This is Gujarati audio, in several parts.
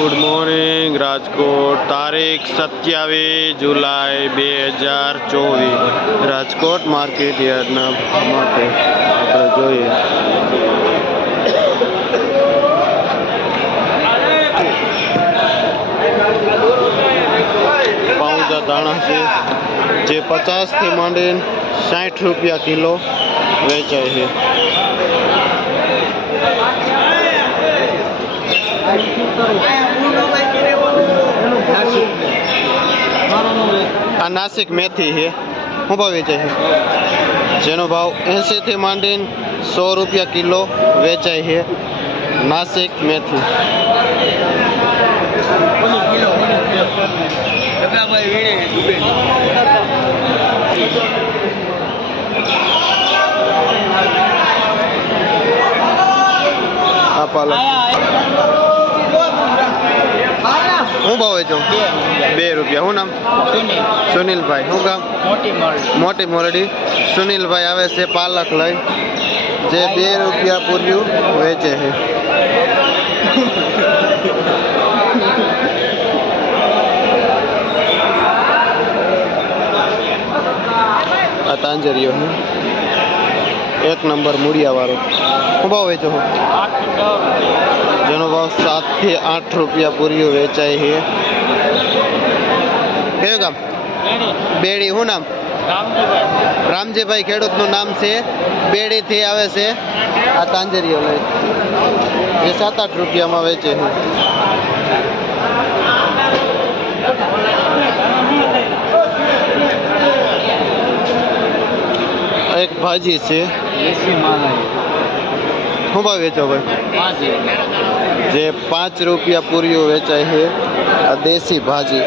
गुड मॉर्निंग राजकोट तारीख 27 जुलाई 2024 राजकोट मार्केट यार्डना માટે આપણે જોઈએ પાઉંજા દાણા છે જે 50 થી માંડીને 60 રૂપિયા કિલો વેચાય છે। आ नासिक मेथी है શું ભાવ વેચાય છે જેનો ભાવ 80 થી માંડીને 100 રૂપિયા કિલો વેચાય છે। नासिक मेथी आ पालक શું ભાવ વેચો 2 રૂપિયા। શું નામ? સુનિલભાઈ। શું કામ? મોટી મોરડી। સુનિલભાઈ આવે છે પાલક લઈ જે 2 રૂપિયા પૂર્યું વેચે છે। આ તાંજરીઓ છે 1 નંબર મૂળિયા વાળો। શું ભાવ વેચો? જેનો ભાવ 7 થી 8 રૂપિયા પૂર્યું વેચાય છે। કયું ગામ? બેડી। શું નામ? રામજીભાઈ ખેડૂતનું નામ છે। બેડી થી આવે છે આ તાંજરીઓ લઈ જે 7-8 રૂપિયામાં વેચે છે। એક ભાજી છે શું ભાવ વેચો ભાઈ? જે 5 રૂપિયા પૂરીઓ વેચાય છે આ દેશી ભાજી।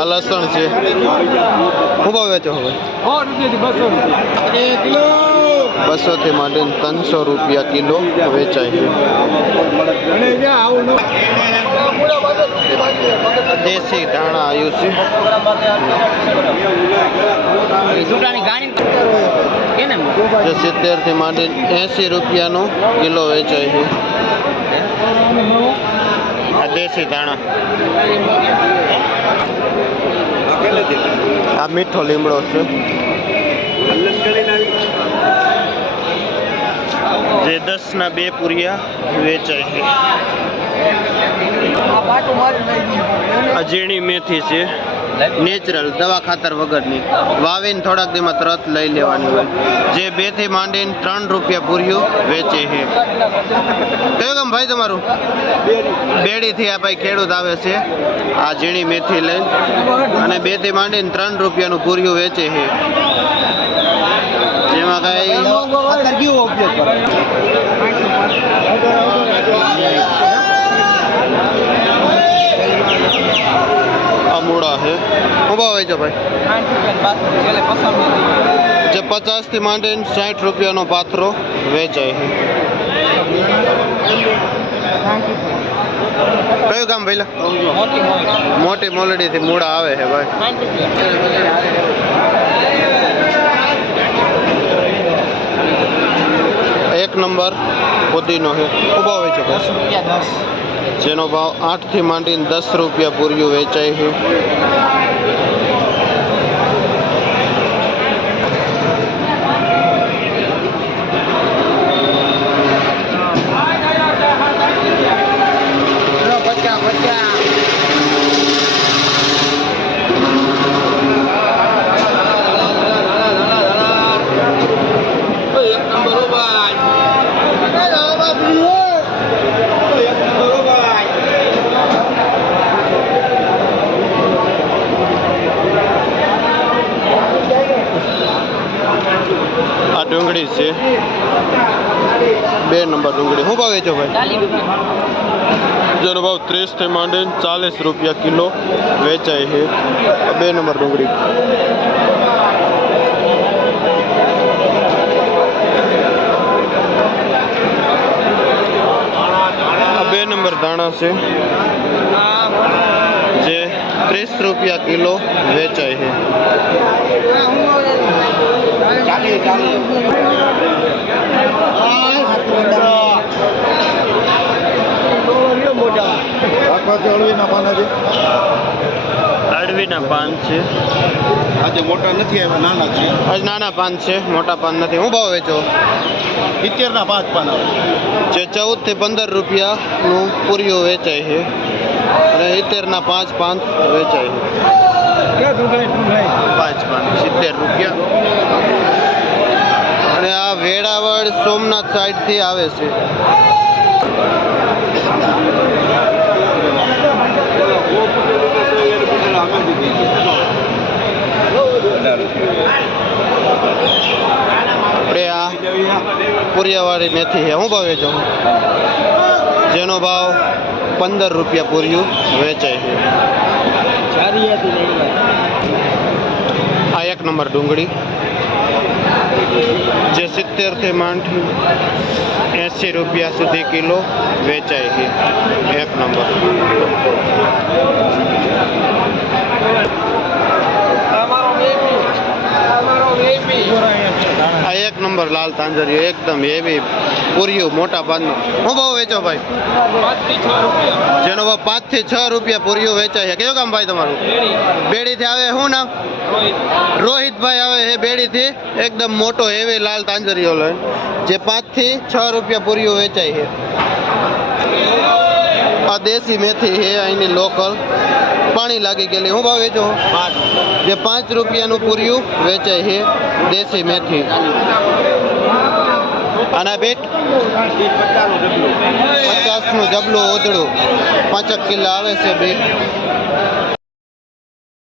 આ લસણ છે શું ભાવ વેચો હવે? 200 થી માંડીને 300 રૂપિયા કિલો વેચાય છે। દેશી ધાણા આવ્યું છે 70 થી માંડીને 80 રૂપિયાનો કિલો વેચાય છે। આ દેશી ધાણા। આ મીઠો લીમડો છે જે 10 ના 2 પૂરિયા વેચાય છે। આ ઝીણી મેથી છે નેચરલ દવા ખાતર વગરની વાવીને થોડાક દીમાં તરત લઈ લેવાની હોય જે 2 થી માંડીને 3 રૂપિયા પૂર્યું વેચે છે। કયું ગામ ભાઈ તમારું? બેડી થી આ ભાઈ ખેડૂત આવે છે આ ઝીણી મેથી લઈને અને 2 થી માંડીને 3 રૂપિયાનું પૂર્યું વેચે છે। જેમાં કઈ મૂળા છે શું ભાવ વેચો ભાઈ? જે 50 થી માંડીને 60 રૂપિયાનો પાથરો વેચાય છે। કયું ગામ ભાઈ? મોટી મોલડી થી મૂળા આવે છે ભાઈ। 1 નંબર પુદીનો છે શું ભાવ વેચો? જેનો ભાવ 8 થી માંડીને 10 રૂપિયા પૂર્યું વેચાય છે। આ ડુંગળી છે 2 નંબર ડુંગળી શું ભાવ વેચો ભાઈ? જેનો ભાવ 30 થી માંડીને 40 રૂપિયા કિલો વેચાય છે। 2 નંબર ડુંગળી। આ 2 નંબર દાણા છે જે 30 રૂપિયા કિલો વેચાય છે. અળવીના પાન છે. આજે મોટા નથી આવ્યા, નાના છે. આજ નાના પાન છે, મોટા પાન નથી. હું ભાવ વેચો? 70 ના 5 પાન આવે. જે 14 થી 15 રૂપિયાનું પૂરીઓ વેચાય છે અને 70 ના 5 પાન વેચાય છે. 5 પાન 70 રૂપિયા. અને આ વેળાવળ સોમનાથ સાઈડ થી આવે છે. આપણે આ પૂરિયાવાળી મેથી છે. હું ભાવ વેચો? જેનો ભાવ 15 રૂપિયા પૂર્યું વેચાય છે. આ 1 નંબર ડુંગળી જે 70 થી માંડી 80 રૂપિયા સુધી કિલો વેચાય છે. 1 નંબર. આ 1 નંબર લાલ તાંજરિયો એકદમ હેવી પૂર્યું મોટા પાનનું. હું ભાવ વેચો ભાઈ? જેનો ભાવ 5 થી 6 રૂપિયા પૂર્યું વેચાય છે. કયું કામ ભાઈ તમારું? બેડીથી આવે. શું નામ? રોહિતભાઈ આવે છે બેડીથી. એકદમ મોટો હેવી લાલ તાંજરિયો લઈને જે 5 થી 6 રૂપિયા પૂર્યું વેચાય છે. આ દેશી મેથી છે અહીંની લોકલ, પાણી લાગી ગયેલી. હું ભાવ વેચો? જે 5 રૂપિયાનું પૂર્યું વેચાય છે દેશી મેથી. આના બેટ 50નું જબલું ઓદળું 5 કિલો આવે છે બેટ.